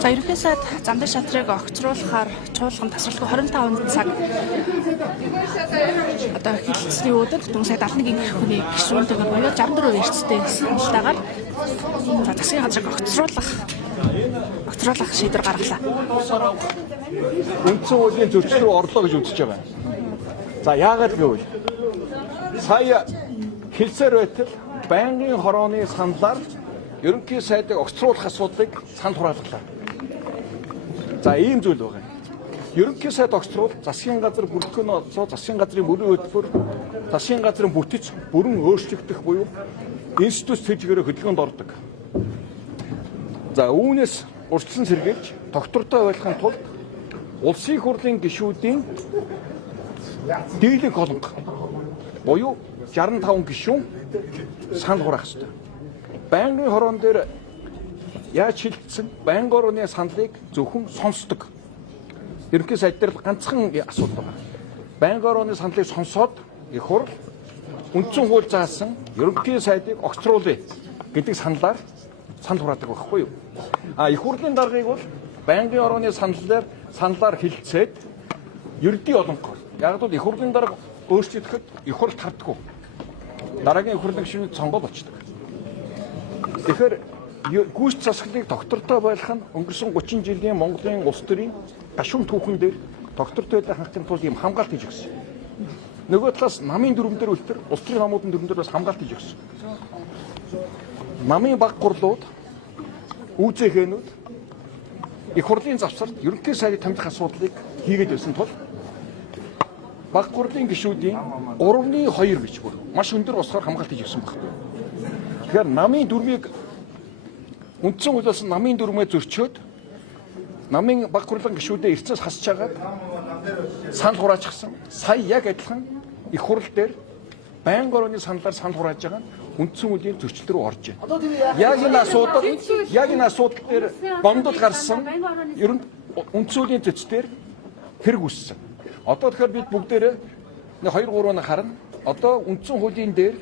За ерөнхий сайд замдын шатрыг огцруулахаар чуулган тасралтгүй 25 цаг одоо хэлэлцсэний өөдөд дүн сайд 11 гэх хүний гишүүнтэйгээр боёо 64 эрсдэлтэй хэлэлцэлтэйгээр за засгийн газрыг огцруулах шийдвэр гаргалаа. Үндсэн хуулийн зөрчил рүү орлоо гэж үзэж байгаа. За яагаад гэвэл сая хэлсээр байтал байнгын хорооны саналаар ерөнхий сайдыг огцруулах асуудлыг санд хураалглаа. За ийм зүйл байгаа. Ерөнхий сайд огцруул засгийн газар бүртгэн олцоо засгийн газрын мөрийн хөтөлбөр засгийн газрын бүтэц бүрэн өөрчлөгдөх буюу институт сэжгээрээ хөдөлгөөнд ордог. За үүнээс урьдчилан сэргийлж доктортой байлгахын тулд улсын их хурлын гишүүдийн дийлэнх олонх буюу 65 гишүүн санд хураах ёстой. Байнгын хороон дээр яаж шилжсэн байнгын хорооны саналыг зөвхөн сонсдог. Ерөнхий сайд дээр ганцхан асуудал байна. Байнгын хорооны саналыг сонсоод их хурл үндсэн хууль заасан ерөнхий сайдыг огцруулъя гэдэг саналаар санд хураадаг байхгүй юу? Их хурлын даргыг бол байнгын хорооны саналаар хилцээд ердийн олонхоор. Яг л их хурлын дарга өөрчлөгдөхэд их хурл тардаггүй. Дараагийн их хурлын гишүүний цонгол болчихдог. Тэгэхээр гүйц засаглалыг доктортой байлгах нь өнгөрсөн 30 жилийн Монголын улс төрийн гашуун түүхэн дээр доктортой хангахын тулд ийм хамгаалт хийж өгсөн. Нөгөө талаас намын дүрм дээр үлдэр улс төрийн намуудын дүрм дээр бас хамгаалт хийж өгсөн. Намын баг гурлууд үүзэхэнүүд их хурлын завсарт ерөнхий сайдыг томилох асуудлыг хийгээд байсан тул баг гурлын гишүүдийн 3.2 гэж бүр маш өндөр усаар хамгаалт хийж өгсөн байна. Тэгэхээр намын дүрмийг үндсэн хуулиас намын дүрмээ зөрчөөд намын баг хурлын гишүүдээ эрцээс хасч хагаад санд хураачихсан. Сая яг адилхан их хурл дээр байнгын хорооны саналаар санд хурааж байгаа нь үндсэн хуулийн зөрчил рүү орж байна. Яг энэ асуудал дээр бондод гарсан ер нь үндсэн хуулийн зөрчилдөр хэрэг үүссэн. Одоо тэгэхээр бид бүгдээрээ 2-3-ыг харна. Одоо үндсэн хуулийн дээр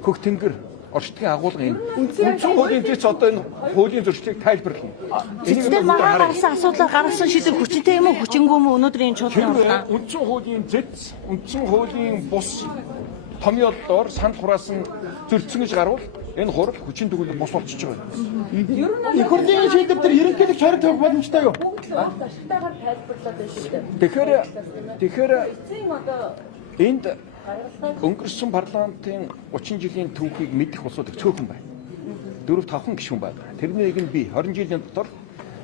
хөх тэнгэр орчдгийн агуулга энэ. Үндсэн хуулийн зэц одоо энэ хуулийн зөрчлийг тайлбарлана. Энийг маргаан гарсан асуудлаар гаргасан шийдвэр хүчинтэй юм уу хүчингүй юм уу өнөөдрийн чуулганы уралдаан? Үндсэн хуулийн зэц, үндсэн хуулийн бус томьёолоор санд хураасан зөрчсөн гэж гарвал энэ хурал хүчин төгөлд бус болчихж байгаа. Их хурлын шийдвэр дээр ерөнхийдөө чорог тавих боломжтой юу? Тэгэхээр энд өнгөрсөн парламентын 30 жилийн түүхийг мэдэх улсууд их цөөхөн байна. 4-5 гишүүн байна. Тэрнийг нь би 20 жилийн дотор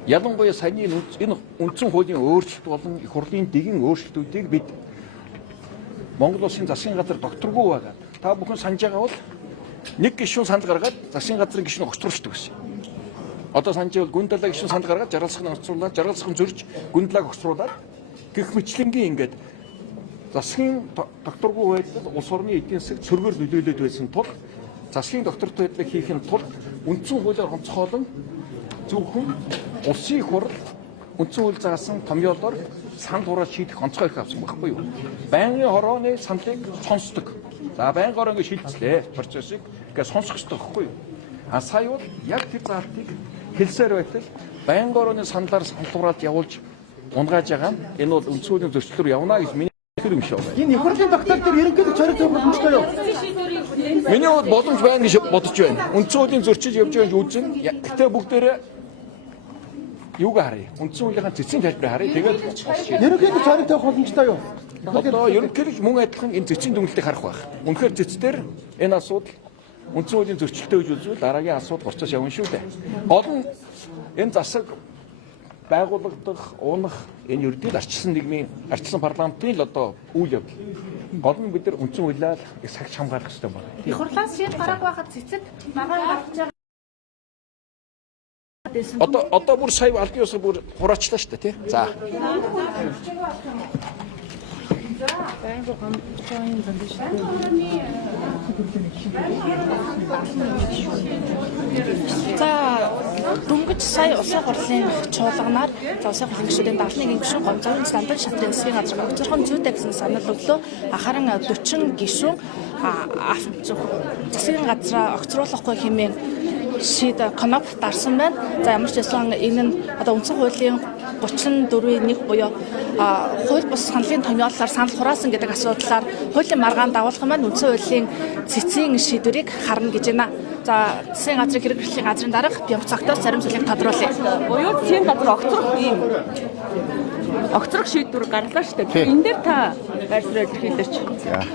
ялангуяа саяны энэ үндсэн хуулийн өөрчлөлт болон их хурлын дэгэн өөрчлөлтүүдийг бид Монгол улсын засгийн газар докторгүй байгаа. Та бүхэн санаж байгаа бол нэг гишүүн санд гаргаад засгийн газрын гишүүн огцруулдаг гэсэн. Одоо санаж байвал гүн далайн гишүүн санд гаргаад жаргалзахын огцруулаад, жаргалзахын зөрж гүн далайг огцруулаад гэх мэтлэнгийн ингээд засгийн докторгүй байдал улс орны эдийн засаг цөргөөр нөлөөлөд байсан тул засгийн доктортой байдлыг хийхин тулд үндсэн хуулиар онцгойлон зөвхөн улсын их хурл үндсэн хууль заасан томьёолоор санд хурааж шийдэх онцгой их авсан байхгүй юу? Байнгын хорооны саналыг сонсдог. За байнгын хороо ингэ шилжлээ процессыг ингээд сонсох хэрэгтэй байхгүй юу? Сая бол яг тэр заалтыг хэлсээр байтал байнгын хорооны саналаар санд хурааж явуулж унгааж байгаа нь энэ бол үндсэн хуулийн зөрчил рүү явна гэж миний юм шиг байна. Энэ их хурлын доктор дээр ерөнхийдөө чорог тавих боломжтой юу? Миний хувьд боломж байна гэж бодож байна. Үндсэн хуулийн зөрчил явж байгаа гэж үзэн. Гэтэ бүгдээрээ юуг харъя? Үндсэн хуулийнхаа цэцгийн тайлбарыг харъя. Тэгээд ерөнхийдөө чорог тавих боломжтой юу? Одоо ерөнхийдөө мөн адилхан энэ цэцгийн дүнлэлтийг харах байх. Үнэхээр цэцээр энэ асуудал үндсэн хуулийн зөрчилтэй гэж үзвэл дараагийн асуудал горцоос явна шүү дээ. Гол нь энэ засаг байгуулагдах, унах энэ ердийн арчилсан нийгмийн арчилсан парламентын л одоо үйл явдал. Гол нь бид нар үндсэн хуулиар их сагч хамгаалах хэрэгтэй байна. Их хурлаас шийд гараг байхад цэцэд маргаан гарч байгаа. Одоо бүр сая албан ёсоор бүр хураачлаа шүү дээ, тий. За. За Дөнгөж сая улсын хурлын чуулганаар улсын хурлын гишүүдийн 71 гишүүн гомдсон стандарт шатрын засгийн газар огцорхон зүйтэй гэсэн санал өглөө харин 40 гишүүн засгийн газраа огцруулахгүй хэмээн коноп дарсан байна. За ямар ч байсан энэ нь одоо үндсэн хуулийн 34-1 буюу хууль бус саналын томьёолоор санал хураасан гэдэг асуудлаар хуулийн маргаан дагуулсан маань үндсэн хуулийн цэцгийн шийдвэрийг харна гэж байна. За засгийн газрын хэрэгжлийн газрын дарга Бямцагтаас зарим зүйлийг тодруулъя. Буюу засгийн газар огцрох шийдвэр гарлаа шүү дээ. Энэ дээр та байрсаар илэрхийлээч.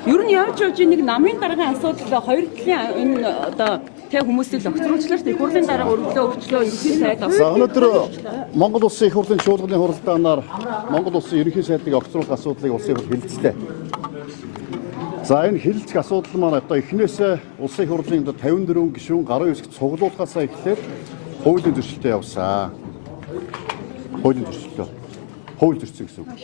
Ер нь яаж явж нэг намын даргын асуудал хоёр талын энэ одоо тэг хүмүүсийг огцруулчлаа шүү дээ. Хурлын дарга өргөлөө ерөнхий сайд авсан. За өнөөдөр Монгол Улсын их хурлын чуулганы хуралдаанаар Монгол Улсын ерөнхий сайдыг огцруулах асуудлыг улсын хурл хэлэлцлээ. За энэ хэлэлцэх асуудал маань одоо эхнээсээ улсын их хурлын 54 гишүүн гаруй хэсэгт цуглуулгаасаа эхлээд хуулийн зөрчилтэй явсан. Хуулийн зөрчилтэй. Хууль зөрчсөн гэсэн үг.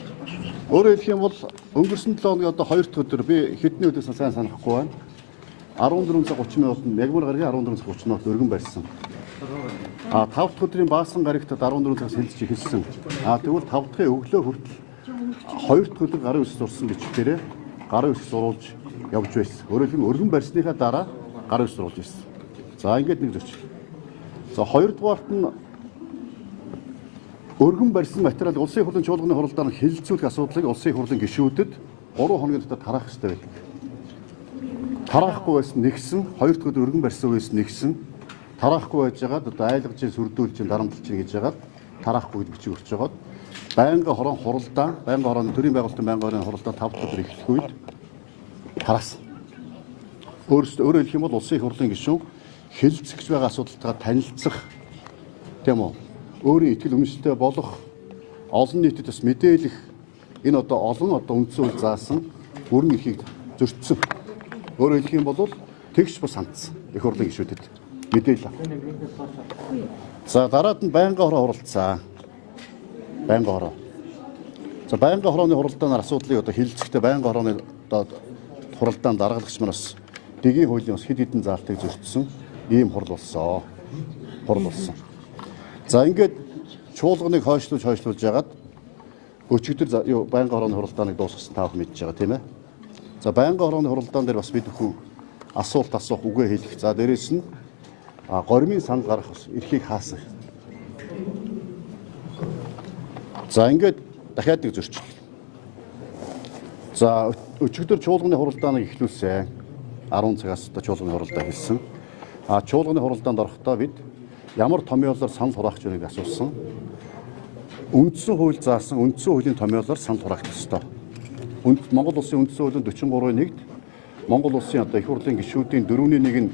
Өөрөөр хэлэх юм бол өнгөрсөн 7 хоногийн одоо 2 дахь өдөр би хэдний өдөөс сайн санахгүй байна. 14 цаг 30 минутанд Мягмар гарагийн 14 цаг 30 минут өргөн барьсан. 5 дахь өдрийн баасан гарагтад 14 цагаас хэлж эхэлсэн. Тэгвэл 5 дахь өглөө хүртэл 2 дахь өдөр гарын үсэг зурсан бичгээрээ гарын үсэг зурулж явж байсан. Өөрөөр хэлбэл өргөн барьсныхаа дараа гарын үсэг зурулж байсан. За ингээд нэг зөрчил. За хоёрдугаарт нь өргөн барьсан материалыг улсын хурлын чуулганы хуралдаанаар хэлэлцүүлэх асуудлыг улсын хурлын гишүүдэд 3 хоногийн дотор тараах хэрэгтэй байдаг. Тараахгүй байсан нэгсэн, 2 дахь өдөр өргөн барьсан байсан нэгсэн, тараахгүй байж байгаад одоо айлгажийн сүрдүүлжийн дарамтлж гэж яагаад тараахгүй гэдэг бичиг өрч жагаад байнгын хорон хуралдаан, байнгын хорон төрийн байгуулалтын байнгын хорон хуралдаан 5 дахь өдөр эхлэх үед тараасан. Өөрөөр хэлэх юм бол улсын хурлын гишүүн хэлэлцэх байгаа асуудалтайгаа танилцах тийм үү? Өөрийн итгэл үнэмшилтэй болох олон нийтэд бас мэдээлэх энэ одоо олон үндсэн үйл заасан бүрэн эрхийг зөрчсөн. Өөрөөр хэлэх юм бол тэгш бас хандсан их хурлын гишүүдэд мэдээлэл авах. За дараад нь байнгын хороо хуралцсан. Байнгын хороо. За байнгын хорооны хуралдаанаар асуудлыг одоо хэлэлцэхдээ байнгын хорооны одоо хуралдаан даргалагч маань бас дэгийн хуулийн бас хэд хэдэн заалтыг зөрчсөн ийм хурал болсон. За ингээд чуулганыг хойшлуулж яагаад өчигдөр байнгын хорооны хуралдааныг дуусгасан та бүхэн мэдж байгаа тийм ээ. За байнгын хорооны хуралдаан дээр бас бид бүхэн асуулт асуух үгээ хэлэх. За дээрэс нь горимын санал гарах эрхийг хаасан. За ингээд дахиад нэг зөрчил. За өчигдөр чуулганы хуралдааныг эхлүүлсэн. 10 цагаас одоо чуулганы хуралдаа хэлсэн. Чуулганы хуралдаанд орохдоо бид ямар томьёолоор санал хураах зүйлийг асуусан. Үндсэн хууль заасан үндсэн хуулийн томьёолоор санал хураах ёстой. Монгол Улсын үндсэн хуулийн 43-ийн 1-д Монгол Улсын одоо их хурлын гишүүдийн 4-ний 1 нь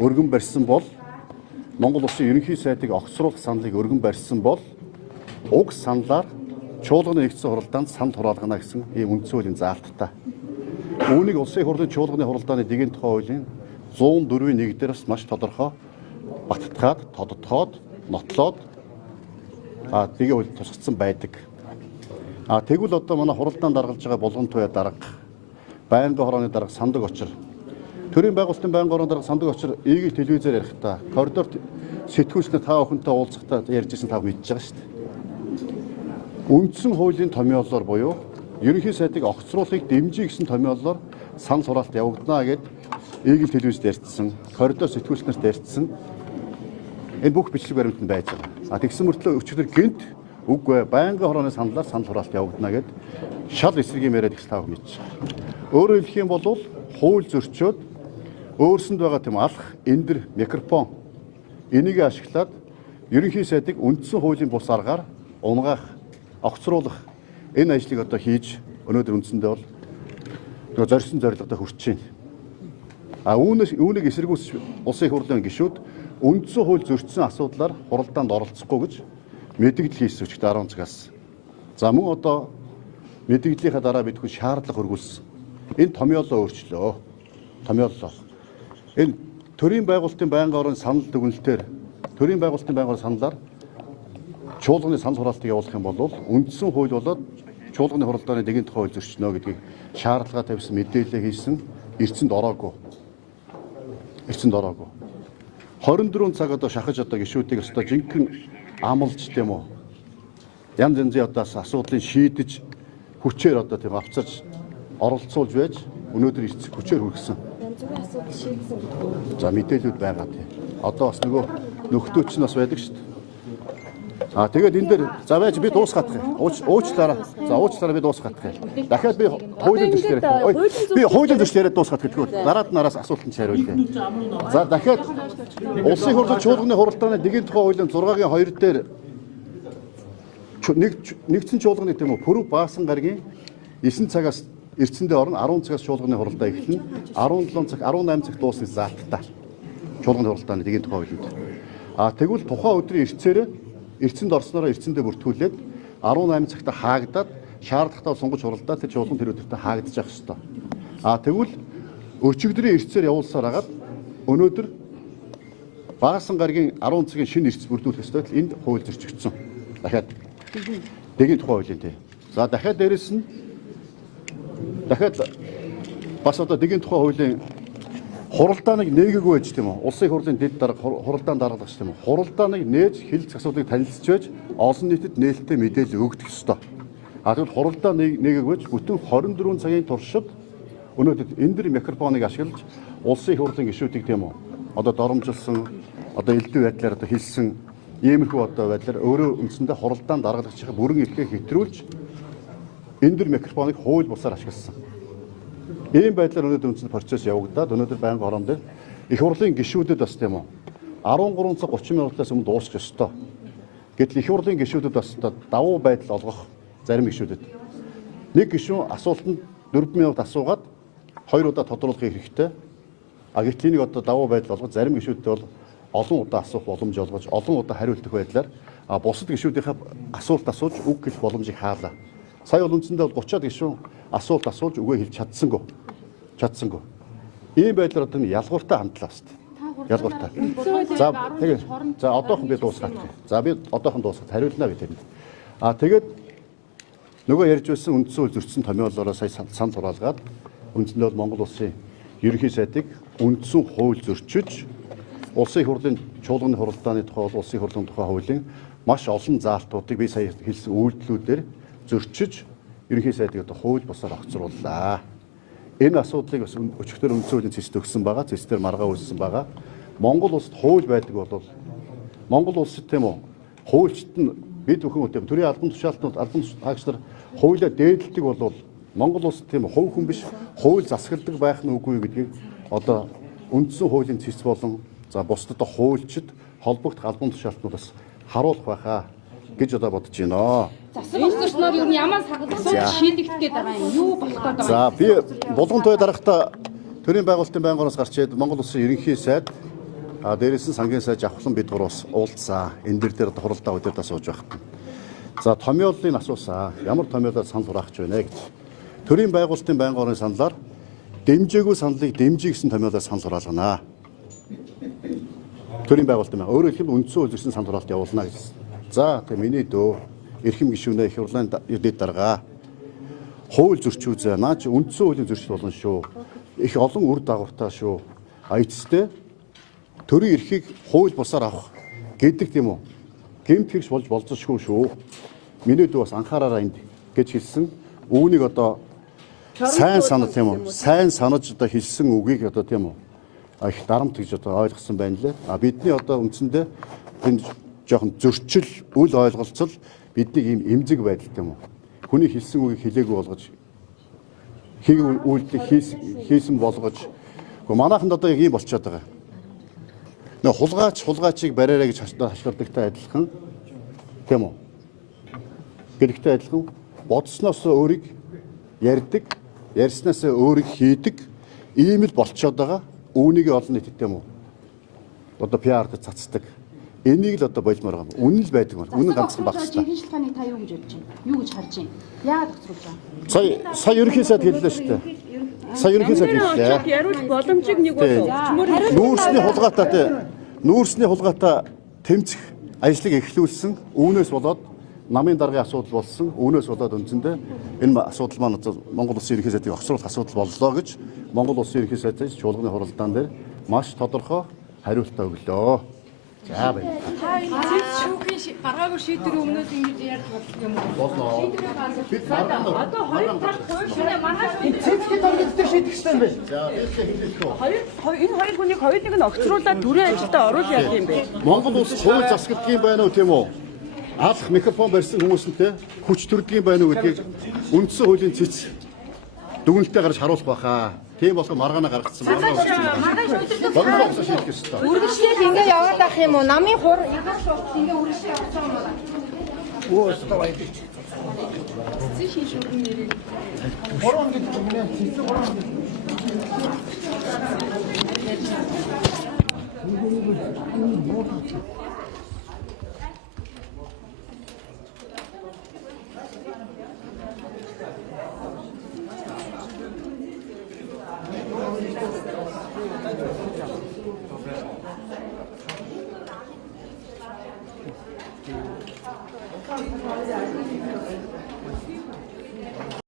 өргөн барьсан бол Монгол Улсын ерөнхий сайдыг огцруулах саналыг өргөн барьсан бол уг саналаар чуулганы нэгдсэн хуралдаанд санал хураалгана гэсэн ийм үндсэн хуулийн заалттай. Үүнийг улсын их хурлын чуулганы хуралдааны дэгийн тухай хуулийн 104-ийн 1 дээр бас маш тодорхой баттгаад, тодотгоод, нотлоод дэгийн хууль тусгацсан байдаг. Тэгвэл одоо манай хуралдаан даргалж байгаа булган туяа дарга, байнгын хорооны дарга сандаг очир. Төрийн байгуулалтын байнгын хорооны дарга сандаг очир эгийг телевизээр ярихдаа, коридорт сэтгүүлчнэр та бүхэнтэй уулзахдаа ярьжсэн та мэдж байгаа шүү дээ. Үндсэн хуулийн томьёолоор буюу ерөнхий сайдыг огцруулахыг дэмжиж гэсэн томьёолоор санал хураалт явагдана гэд эгийг телевизд ярьсан, коридор сэтгүүлчнэрт ярьсан. Энэ бүх бичлэг баримтанд байж байгаа. Тэгсэн мөртлөө өчигдөр гинт үгүй байнгын хорооны саналаар санал хураалт явагдана гэд шал эсрэгийн яриад их тав мэдж байгаа. Өөрөөр хэлэх юм бол хууль зөрчөөд өөрсөнд байгаа тийм алах, эндэр, микрофон энийг ашиглаад ерөнхий сайдыг үндсэн хуулийн бус аргаар унгаах, огцруулах энэ ажлыг одоо хийж өнөөдөр үндсэндээ бол зорьсон зорилготой хүрч байна. Үүнийг эсэргүүцэж улсын их хурлын гишүүд үндсэн хууль зөрчсөн асуудлаар хуралдаанд оролцохгүй гэж мэдээлэл хийсэн өчигдөр 10 цагаас. За мөн одоо мэдээллийнхаа дараа бид хүн шаардлага хөргүүлсэн. Энэ томьёолоо өөрчлөө. Томьёолоо. Энэ төрийн байгуулалтын байнгын хорооны санал дүгнэлтээр төрийн байгуулалтын байнгын хорооны саналаар чуулганы санал хураалтыг явуулах юм бол үндсэн хууль болоод чуулганы хуралдааны дэгийн тухай хууль зөрчнө гэдгийг шаардлага тавьсан мэдээлэл хийсэн. Эрдэнэд ороогүй. 24 цаг одоо шахаж одоо гишүүдийг өстой жинхэнэ амлж тийм үү. Янз янзын одоо асуудлыг шийдэж хүчээр одоо тийм авцаж оролцуулж байж өнөөдөр эцэг хүчээр хүргэсэн. Янз бүрийн асуудал шийдсэн гэдэг үү? За мэдээлүүд байгаа тийм. Одоо бас нөгөө нөхдөөч нь бас байдаг шүү дээ. Тэгээд энэ дээр за байж би дуусгах юм. Уучлаарай. За уучлаарай би дуусгах юм. Дахиад би хуулийн зөвчлөөр. Би хуулийн зөвчлөөр дуусгах гэдэггүй. Дараад нараас асуултанд хариулъя. За дахиад улсын хурлын чуулганы хуралдааны нэгэн тухай хуулийн 6-гийн 2 дээр нэгдсэн чуулганы тийм үү Пүрэв Баасан гарагийн 9 цагаас эрдсэндээ орно 10 цагаас чуулганы хуралдаа эхэлнэ. 17 цаг 18 цаг дуусны заалттай. Чуулганы хуралдааны нэгэн тухай хуулинд. Тэгвэл тухайн өдрийн эрдсэнд орснороо эрдсэндээ бүртгүүлээд 18 цагта хаагдаад шаардлагатай сонгож хуралдаа тэр чуулган тэр өдөртөө хаагдаж явах ёстой. Тэгвэл өчигдрийн эрдсээр явуулсаар хагаад өнөөдөр Баасан гарагийн 10 цагийн шинэ эрдс бүрдүүлэх ёстой л энд хууль зөрчигдсөн. Дахиад нэгэн тухай хуулийн тий. За дахиад дээрэс нь дахиад бас одоо нэгэн тухай хуулийн хуралдааныг нээгээгүй байж тийм үү? Улсын хурлын дэд дарга хуралдаан даргалагч тийм үү? Хуралдааныг нээж хэлэлцэх асуудлыг танилцж байж олон нийтэд нээлттэй мэдээлэл өгөх ёстой. Тэгвэл хуралдаан нээгээгүй байж бүтэн 24 цагийн туршид өнөөдөр энэ дэр микрофоныг ашиглаж улсын хурлын гишүүдийг тийм үү? Одоо доромжилсан, одоо элдв байдлаар одоо хэлсэн иймэрхүү одоо байдлаар өөрөө үндсэндээ хуралдаан даргалагчийн бүрэн эрхээ хэтрүүлж энэ дэр микрофоныг хууль бусаар ашигласан. Ийм байдлаар өнөөдөр үндсэнд процесс явагдаад өнөөдөр байнга орон дээр их хурлын гишүүдэд бас тийм үү 13 цаг 30 минутаас өмнө дуусах ёстой. Гэтэл их хурлын гишүүдэд бас давуу байдал олгох зарим гишүүдэд нэг гишүүн асуултанд 4 минут асуугаад 2 удаа тодруулах хэрэгтэй. Гэтэл энийг одоо давуу байдал олгож зарим гишүүдэд бол олон удаа асуух боломж олгож олон удаа хариултах байдлаар бусад гишүүдийнхээ асуулт асууж үг хэлэх боломжийг хаалаа. Сая бол үндсэндээ 30-аад гишүүн асуулт асууж үгээ хэлж чадсангүй. Ийм байдлаар одоо ялгууртай хандлаа шүү дээ. Ялгууртай. За тэгээд за одоохон би дуусгах. За би одоохон дуусгах хариулнаа би тэрэнд. Тэгээд нөгөө ярьж байсан үндсэн хууль зөрчсөн томьёолоороо сая санал хураалгаад үндсэндээ бол Монгол улсын ерөнхий сайдыг үндсэн хууль зөрчиж улсын хурлын чуулганы хуралдааны тухай улсын хурлын тухай хуулийн маш олон заалтуудыг би сая хэлсэн үйлдэлүүдээр зөрчиж ерөнхий сайдыг одоо хууль бусаар огцрууллаа. Энэ асуудлыг бас өчигдөр үндсэн хуулийн цэцэд өгсөн байгаа. Цэцээр маргаа үүссэн байгаа. Монгол улсад хууль байдаг бол Монгол улсад тийм үү хуульчт нь бид бүхэн үгүй төрийн албан тушаалтнууд албан хаагч нар хуулиа дээдэлдэг бол Монгол улсад тийм хувь хүн биш хууль засагладаг байх нь үгүй гэдгийг одоо үндсэн хуулийн цэц болон за бусдад хуульчид холбогдох албан тушаалтнуудаас харуулах байхаа гэж одоо бодож байна. Засаг өгснөр юу ямар асуудал шийдэгдэх гээд байгаа юм. Юу болох гээд байгаа юм. За би булган туй дарагтаа төрийн байгуулалтын байнгоноос гарч ирээд Монгол улсын ерөнхий сайд дээрээс нь сангийн сайд Жавхлан бид гураас уулзсан. Энэ дээр хуралдаа өдөртөө сууж байхад. За томьёоллыг асуусан. Ямар томьёолоор санал хураах гэж байна гэж. Төрийн байгуулалтын байнгоны саналаар дэмжээгүй саналыг дэмжиж гэсэн томьёолоор санал хураалгана. Төрийн байгуулалтын өөрөөр хэлбэл үндсэн хууль зөрчсөн санал хураалт явуулна гэсэн. За тэгээ миний дөө эрхэм гишүүнээ их хурлын дэд дарга хууль зөрчүүзээ наач үндсэн хуулийн зөрчил болно шүү. Их олон үр дагавартай шүү. Эцэстээ төрийн эрхийг хууль бусаар авах гэдэг тийм үү? Гэмт хэрэгс болж болцсохгүй шүү. Миний дүү бас анхаараараа энд гэж хэлсэн. Үүнийг одоо сайн санаж тийм үү? Сайн санаж одоо хэлсэн үгийг одоо тийм үү? Их дарамт гэж одоо ойлгосон байна лээ. Бидний одоо үндсэндээ энэ жоохон зөрчил, үл ойлголцол биднийг ийм эмзэг байдал тийм үү? Хүний хэлсэн үгийг хэлээгүй болгож хийх үйлдэл хийсэн болгож манайханд одоо яг ийм болчиход байгаа. Нөө хулгайчийг бариараа гэж хашгирдагтай адилхан тийм үү? Гэрэгтэй адилхан бодсноос өөрийг ярьдаг, ярьснаас өөрийг хийдэг ийм л болчиход байгаа. Үүнийг олон нийтэд тийм үү? Одоо PR-д цацдаг. Энийг л одоо болмоор байгаа. Үнэн л байдаг юм. Үнэн ганцхан багс та. Жинхэнэ шалтгааныг та юу гэж бодож байна? Юу гэж харж байна? Яагаад огцруулж байгаа? Сая ерөнхий сайд хэллээ шүү дээ. Сая ерөнхий сайд хэллээ. Яруулах боломжийг нэг бол Нүүрсний хулгайтай тэмцэх ажлыг эхлүүлсэн. Үүнээс болоод намын даргын асуудал болсон. Үүнээс болоод үндсэндээ энэ асуудал маань Монгол улсын ерөнхий сайдыг огцруулах асуудал боллоо гэж Монгол улсын ерөнхий сайдын чуулганы хуралдаан дээр маш тодорхой хариултаа өглөө. За байна. Шүүхийн гаргаагүй шийдвэрийн өмнөөс ингэж ярьж болох юм уу? Болно. Бид Одоо 2 тал шинэ маргааш Цэцгийн томьёолтой шийдэх хэрэгтэй юм байна. за хэлэхгүй. энэ хоёр хүнийг хоёулыг нь огцруулаад дүрийн ажилдаа оруулах юм бэ. Монгол улс хууль засагдгийн байна уу тийм үү? Алах микрофон барьсан хүмүүсэнтэй хүч төрдгийн байна уу гэдгийг үндсэн хуулийн цэц дүгнэлтэд гарч харуулах байхаа. Тийм болохоор маргаана гаргацсан. Маргааш өдөртөө Бодлого усаа шийдэх ёстой. Үргэлжлээд ингэ яваад ах юм уу? Намын хур ягаад шууд ингэ үргэлжлээд явах юм бол? Борон гэдэг юм нэ. Цэцэг борон.